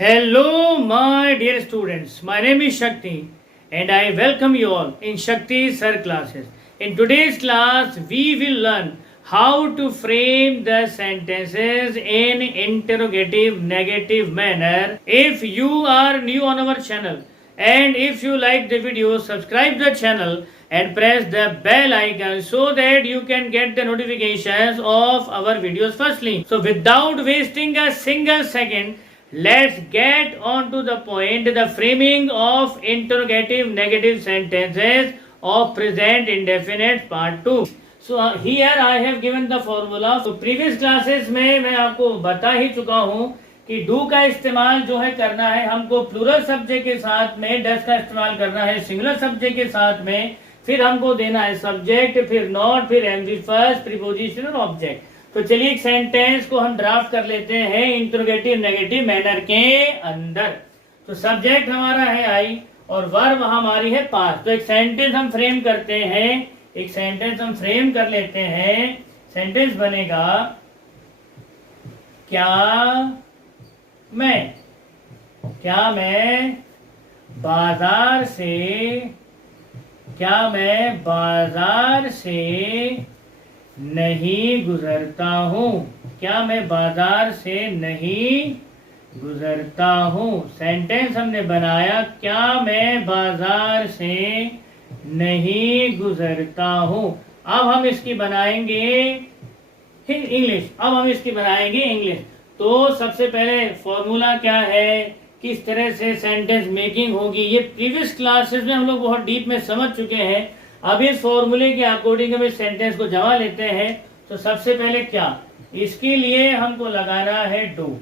Hello, my dear students. My name is Shakti, and I welcome you all in Shakti Sir classes. In today's class, we will learn how to frame the sentences in interrogative negative manner. If you are new on our channel and if you like the video, subscribe the channel and press the bell icon so that you can get the notifications of our videos firstly. So without wasting a single second, let's get on to the point, the framing of interrogative negative sentences of present indefinite part 2. So here I have given the formula. So previous classes में मैं आपको बता ही चुका हूँ कि do का इस्तेमाल जो है करना है हमको प्लूरल सब्जेक्ट के साथ में, डज का इस्तेमाल करना है सिंगुलर सब्जेक्ट के साथ में, फिर हमको देना है सब्जेक्ट, फिर नॉट, फिर एमवी फर्स्ट, प्रीपोजिशन और ऑब्जेक्ट। तो चलिए एक सेंटेंस को हम ड्राफ्ट कर लेते हैं इंटरोगेटिव नेगेटिव मैनर के अंदर। तो सब्जेक्ट हमारा है आई और वर्ब हमारी है पास्ट। तो एक सेंटेंस हम फ्रेम करते हैं, एक सेंटेंस हम फ्रेम कर लेते हैं। सेंटेंस बनेगा क्या मैं बाजार से नहीं गुजरता हूँ। क्या मैं बाजार से नहीं गुजरता हूँ। सेंटेंस हमने बनाया क्या मैं बाजार से नहीं गुजरता हूँ। अब हम इसकी बनाएंगे इंग्लिश। तो सबसे पहले फॉर्मूला क्या है, किस तरह से सेंटेंस मेकिंग होगी, ये प्रीवियस क्लासेस में हम लोग बहुत डीप में समझ चुके हैं। अब इस फॉर्मूले के अकॉर्डिंग हम इस सेंटेंस को जमा लेते हैं। तो सबसे पहले क्या, इसके लिए हमको लगाना है डू।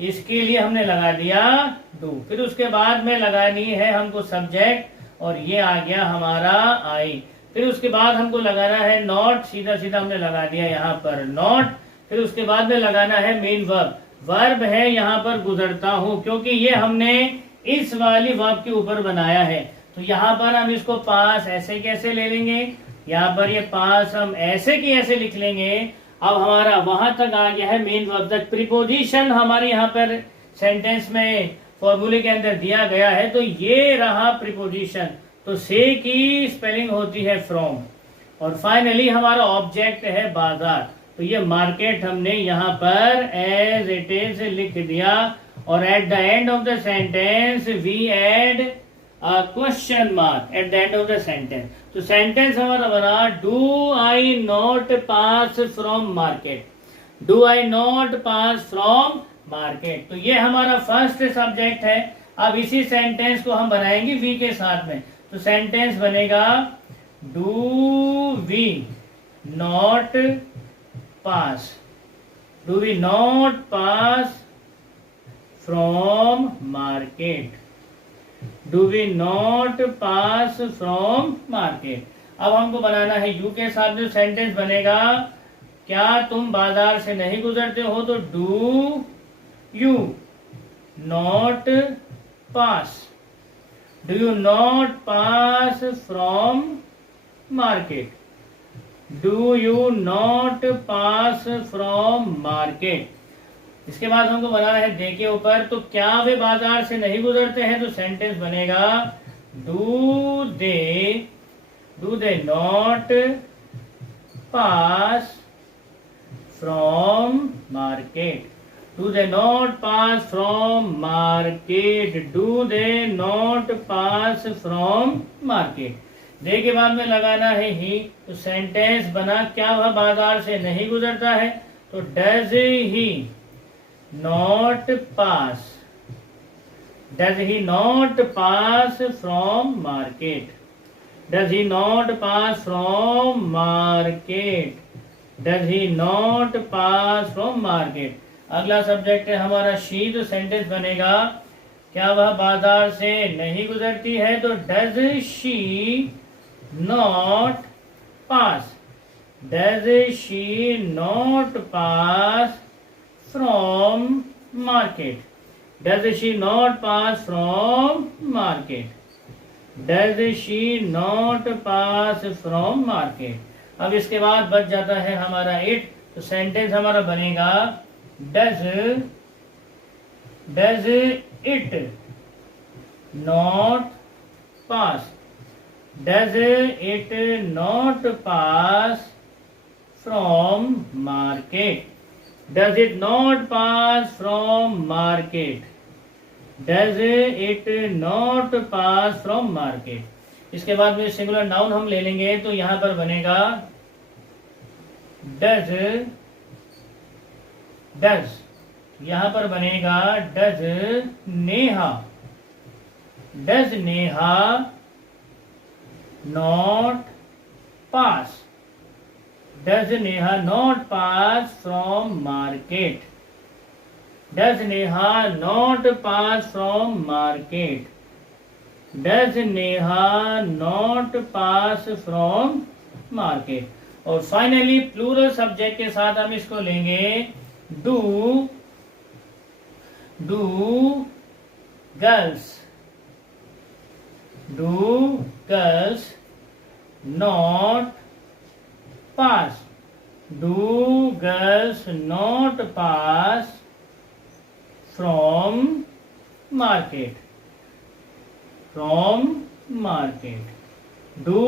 इसके लिए हमने लगा दिया डू, फिर उसके बाद में लगानी है हमको सब्जेक्ट और ये आ गया हमारा आई। फिर उसके बाद हमको लगाना है नॉट, सीधा सीधा हमने लगा दिया यहाँ पर नॉट। फिर उसके बाद में लगाना है मेन वर्ब है यहाँ पर गुजरता हूँ, क्योंकि ये हमने इस वाली वर्ब के ऊपर बनाया है। तो यहाँ पर हम इसको पास ऐसे कैसे ले लेंगे, यहाँ पर ये पास हम ऐसे की ऐसे लिख लेंगे। अब हमारा वहां तक आ गया है मेन वर्ब तक। प्रीपोजिशन हमारे यहाँ पर सेंटेंस में फॉर्मूले के अंदर दिया गया है, तो ये रहा प्रीपोजिशन। तो से की स्पेलिंग होती है फ्रॉम, और फाइनली हमारा ऑब्जेक्ट है बाजार। तो ये मार्केट हमने यहाँ पर एज इट इज लिख दिया, और at the end of the sentence we add question mark at the end of the sentence. तो सेंटेंस हमारा बना do I not pass from market. Do I not pass from market. तो ये हमारा first subject है। अब इसी sentence को हम बनाएंगे वी के साथ में। तो सेंटेंस बनेगा do we not pass from market. Do we not pass from market. अब हमको बनाना है यू के साथ जो सेंटेंस बनेगा, क्या तुम बाजार से नहीं गुजरते हो। तो do you not pass from market. Do you not pass from market. इसके बाद हमको बनाना है दे के ऊपर। तो क्या वे बाजार से नहीं गुजरते हैं। तो सेंटेंस बनेगा do they not pass from market. Do they not pass from market. Do they not pass from market. They के बाद में लगाना है ही। तो सेंटेंस बना क्या वह बाजार से नहीं गुजरता है। तो does he not pass from market. Does he not pass from market. अगला सब्जेक्ट है हमारा शी। तो सेंटेंस बनेगा क्या वह बाजार से नहीं गुजरती है। तो does she not pass from market. Does she not pass from market. अब इसके बाद बच जाता है हमारा इट। तो सेंटेंस हमारा बनेगा does does it not pass, does it not pass from market, does it not pass from market, does it not pass from market. इसके बाद में सिंगुलर नाउन हम ले लेंगे तो यहां पर बनेगा डज, डज यहां पर बनेगा does Neha, does Neha not pass, does Neha not pass from market, does Neha not pass from market, does Neha not pass from market. और फाइनली प्लूरल सब्जेक्ट के साथ हम इसको लेंगे do, do girls, do girls not pass, do girls not pass from market, from market, do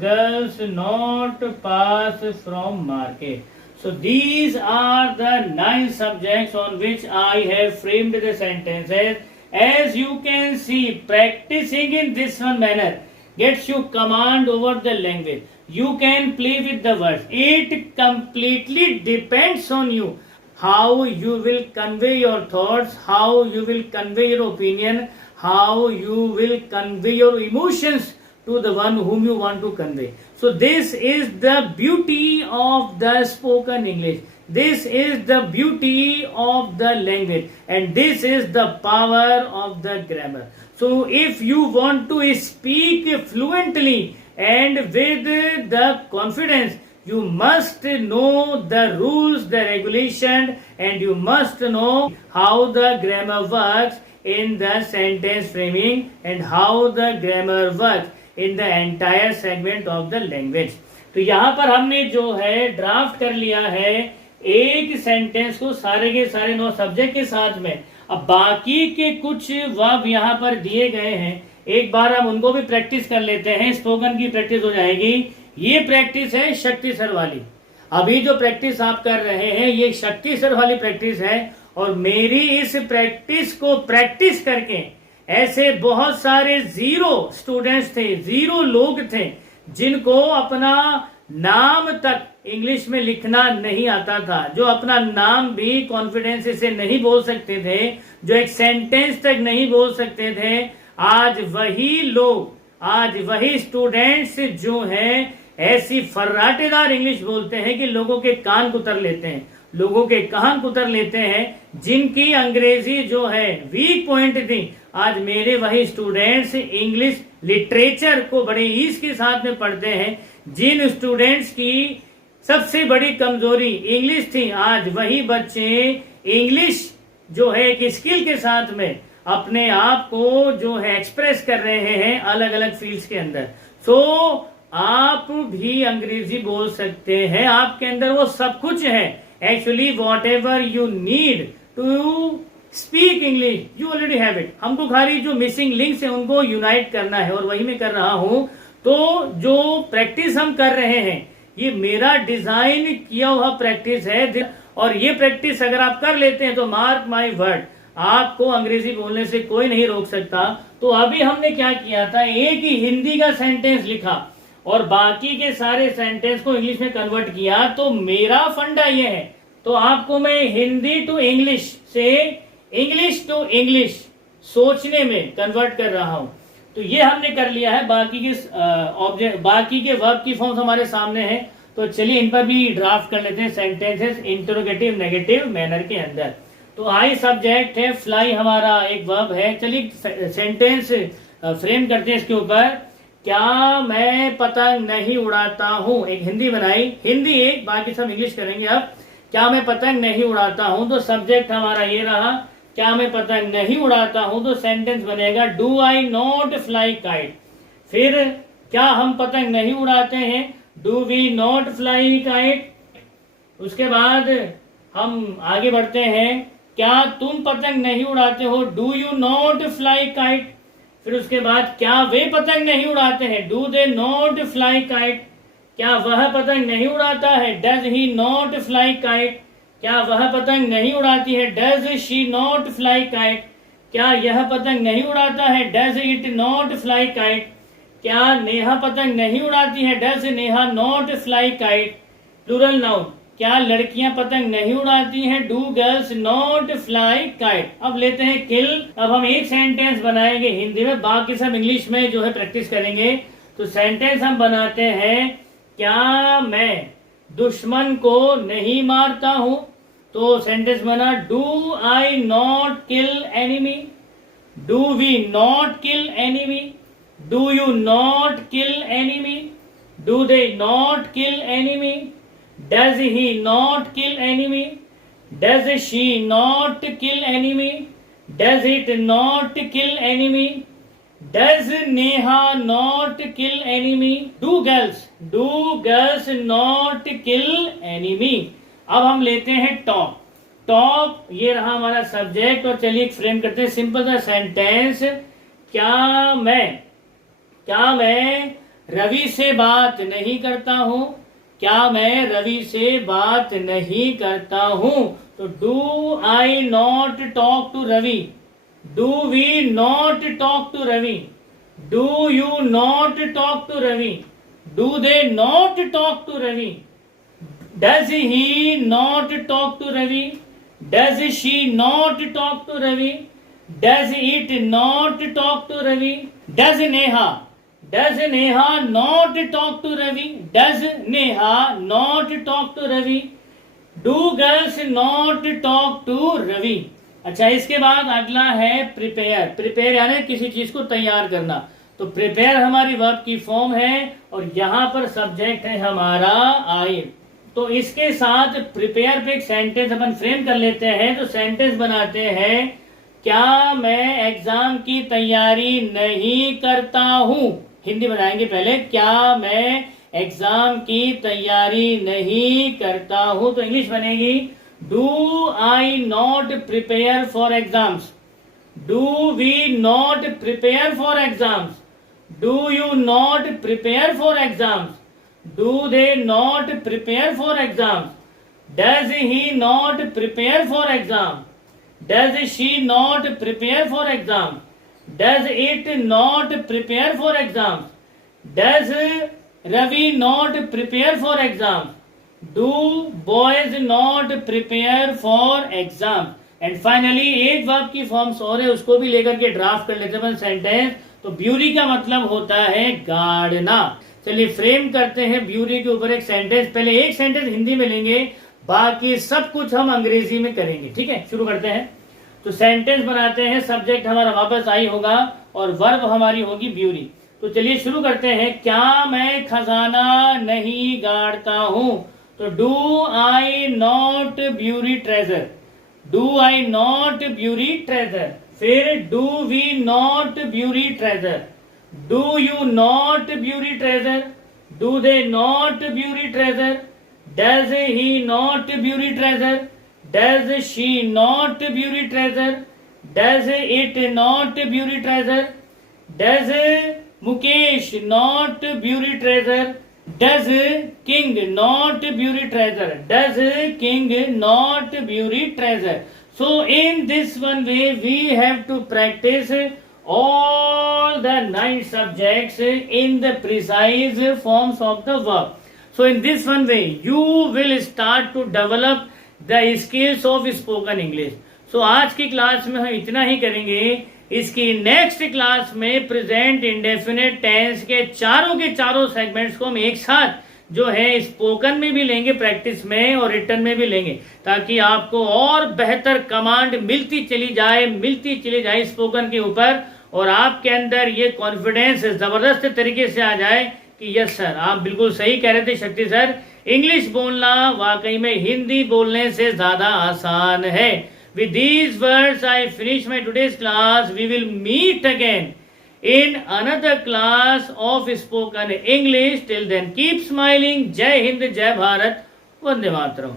girls not pass from market. So these are the 9 subjects on which I have framed the sentences. As you can see, practicing in this one manner gets you command over the language. You can play with the words. It completely depends on you how you will convey your thoughts, how you will convey your opinion, how you will convey your emotions to the one whom you want to convey. So this is the beauty of the spoken English. This is the beauty of the language, and this is the power of the grammar. So if you want to speak fluently and with the confidence, you must know the rules, the regulation, and you must know how the grammar works in the sentence framing and how the grammar works in the entire segment of the language. तो यहाँ पर हमने जो है draft कर लिया है एक सेंटेंस को सारे के सारे 9 सब्जेक्ट के साथ में। अब बाकी के कुछ वर्ब यहाँ पर दिए गए हैं, एक बार हम उनको भी प्रैक्टिस कर लेते हैं, स्पोकन की प्रैक्टिस हो जाएगी। ये प्रैक्टिस है शक्ति सर वाली। अभी जो प्रैक्टिस आप कर रहे हैं ये शक्ति सर वाली प्रैक्टिस है, और मेरी इस प्रैक्टिस को प्रैक्टिस करके ऐसे बहुत सारे 0 स्टूडेंट्स थे, 0 लोग थे जिनको अपना नाम तक इंग्लिश में लिखना नहीं आता था, जो अपना नाम भी कॉन्फिडेंस से नहीं बोल सकते थे, जो एक सेंटेंस तक नहीं बोल सकते थे। आज वही लोग, आज वही स्टूडेंट्स जो हैं ऐसी फर्राटेदार इंग्लिश बोलते हैं कि लोगों के कान कुतर लेते हैं, लोगों के कान कुतर लेते हैं। जिनकी अंग्रेजी जो है वीक पॉइंट थी, आज मेरे वही स्टूडेंट्स इंग्लिश लिटरेचर को बड़े ईज के साथ में पढ़ते हैं। जिन स्टूडेंट्स की सबसे बड़ी कमजोरी इंग्लिश थी, आज वही बच्चे इंग्लिश जो है एक स्किल के साथ में अपने आप को जो है एक्सप्रेस कर रहे हैं अलग अलग फील्ड्स के अंदर। सो आप भी अंग्रेजी बोल सकते हैं, आपके अंदर वो सब कुछ है। Actually whatever you need to speak English you already have it. हमको खाली जो मिसिंग लिंक्स है उनको यूनाइट करना है, और वही मैं कर रहा हूं। तो जो प्रैक्टिस हम कर रहे हैं ये मेरा डिजाइन किया हुआ प्रैक्टिस है, और ये प्रैक्टिस अगर आप कर लेते हैं तो मार्क माय वर्ड, आपको अंग्रेजी बोलने से कोई नहीं रोक सकता। तो अभी हमने क्या किया था, एक ही हिंदी का सेंटेंस लिखा और बाकी के सारे सेंटेंस को इंग्लिश में कन्वर्ट किया। तो मेरा फंडा ये है, तो आपको मैं हिंदी टू इंग्लिश से इंग्लिश टू इंग्लिश सोचने में कन्वर्ट कर रहा हूं। तो ये हमने कर लिया है। बाकी के ऑब्जेक्ट, बाकी के वर्ब की फॉर्म्स हमारे सामने हैं, तो चलिए इन पर भी ड्राफ्ट कर लेते हैं सेंटेंसेस इंटरोगेटिव नेगेटिव मैनर के अंदर। तो आई सब्जेक्ट है, फ्लाई हमारा एक वर्ब है। चलिए सेंटेंस फ्रेम करते हैं इसके ऊपर। क्या मैं पतंग नहीं उड़ाता हूं, एक हिंदी बनाई, हिंदी एक, बाकी सब इंग्लिश करेंगे। अब क्या मैं पतंग नहीं उड़ाता हूं, तो सब्जेक्ट हमारा ये रहा, क्या मैं पतंग नहीं उड़ाता हूं, तो सेंटेंस बनेगा do I not fly kite. फिर क्या हम पतंग नहीं उड़ाते हैं, do we not fly kite. उसके बाद हम आगे बढ़ते हैं, क्या तुम पतंग नहीं उड़ाते हो, do you not fly kite. फिर उसके बाद क्या वे पतंग नहीं उड़ाते हैं, do they not fly kite. क्या वह पतंग नहीं उड़ाता है, does he not fly kite. क्या वह पतंग नहीं उड़ाती है, does she not fly kite. क्या यह पतंग नहीं उड़ाता है, does it not fly kite. क्या नेहा पतंग नहीं उड़ाती है, does Neha not fly kite. Plural noun, क्या लड़कियां पतंग नहीं उड़ाती हैं, do girls not fly kite. अब लेते हैं किल। अब हम एक सेंटेंस बनाएंगे हिंदी में, बाकी सब इंग्लिश में जो है प्रैक्टिस करेंगे। तो सेंटेंस हम बनाते हैं, क्या मैं दुश्मन को नहीं मारता हूं। तो सेंटेंस बना, do I not kill enemy, do we not kill enemy, do you not kill enemy, do they not kill enemy, does he not kill enemy, does she not kill enemy, does it not kill enemy, does Neha not kill enemy, do girls not kill enemy. अब हम लेते हैं talk. Talk ये रहा हमारा subject, और चलिए एक फ्रेम करते हैं सिंपल सा सेंटेंस। क्या मैं रवि से बात नहीं करता हूं, क्या मैं रवि से बात नहीं करता हूं। तो do I not talk to Ravi, do we not talk to Ravi, do you not talk to Ravi, do they not talk to Ravi, does he not talk to Ravi, does she not talk to Ravi, does it not talk to Ravi, does Neha not talk to Ravi, does Neha not talk to Ravi, do girls not talk to Ravi. अच्छा, इसके बाद अगला है prepare यानी किसी चीज को तैयार करना। तो प्रिपेयर हमारी वर्ब की फॉर्म है, और यहां पर सब्जेक्ट है हमारा आई। तो इसके साथ प्रिपेयर पे एक सेंटेंस अपन फ्रेम कर लेते हैं। तो सेंटेंस बनाते हैं, क्या मैं एग्जाम की तैयारी नहीं करता हूं। हिंदी बनाएंगे पहले, क्या मैं एग्जाम की तैयारी नहीं करता हूं। तो इंग्लिश बनेगी, do I not prepare for exams, do we not prepare for exams, do you not prepare for exams, do they not prepare for exams, does he not prepare for exam, does she not prepare for exam, does it not prepare for exam, does Ravi not prepare for exam, do boys not prepare for exam. And finally एक verb की forms और है, उसको भी लेकर के draft कर लेते हैं सेंटेंस। तो ब्यूरी का मतलब होता है गाड़ना। चलिए फ्रेम करते हैं ब्यूरी के ऊपर एक सेंटेंस। पहले एक सेंटेंस हिंदी में लेंगे, बाकी सब कुछ हम अंग्रेजी में करेंगे। ठीक है, शुरू करते हैं। तो सेंटेंस बनाते हैं, सब्जेक्ट हमारा वापस आई होगा और वर्ब हमारी होगी ब्यूरी। तो चलिए शुरू करते हैं। क्या मैं खजाना नहीं गाड़ता हूं। तो do I not bury treasure, do I not bury treasure. फिर do we not bury treasure, do you not bury treasure, do they not bury treasure, does he not bury treasure, does she not bury treasure, does it not bury treasure, does Mukesh not bury treasure, does king not bury treasure, does king not bury treasure. So in this one way we have to practice all the 9 subjects in the precise forms of the verb. So in this one way you will start to develop the skills of spoken English. So आज की class में हम इतना ही करेंगे। इसकी next class में present indefinite tense के चारों सेगमेंट्स को हम एक साथ जो है स्पोकन में भी लेंगे, प्रैक्टिस में, और रिटर्न में भी लेंगे, ताकि आपको और बेहतर कमांड मिलती चली जाए स्पोकन के ऊपर, और आपके अंदर ये कॉन्फिडेंस जबरदस्त तरीके से आ जाए कि यस सर, आप बिल्कुल सही कह रहे थे शक्ति सर, इंग्लिश बोलना वाकई में हिंदी बोलने से ज्यादा आसान है। With these words I finish my today's class. We will meet again in another class of spoken English. Till then, keep smiling. Jai Hind, Jai Bharat, Vande Mataram.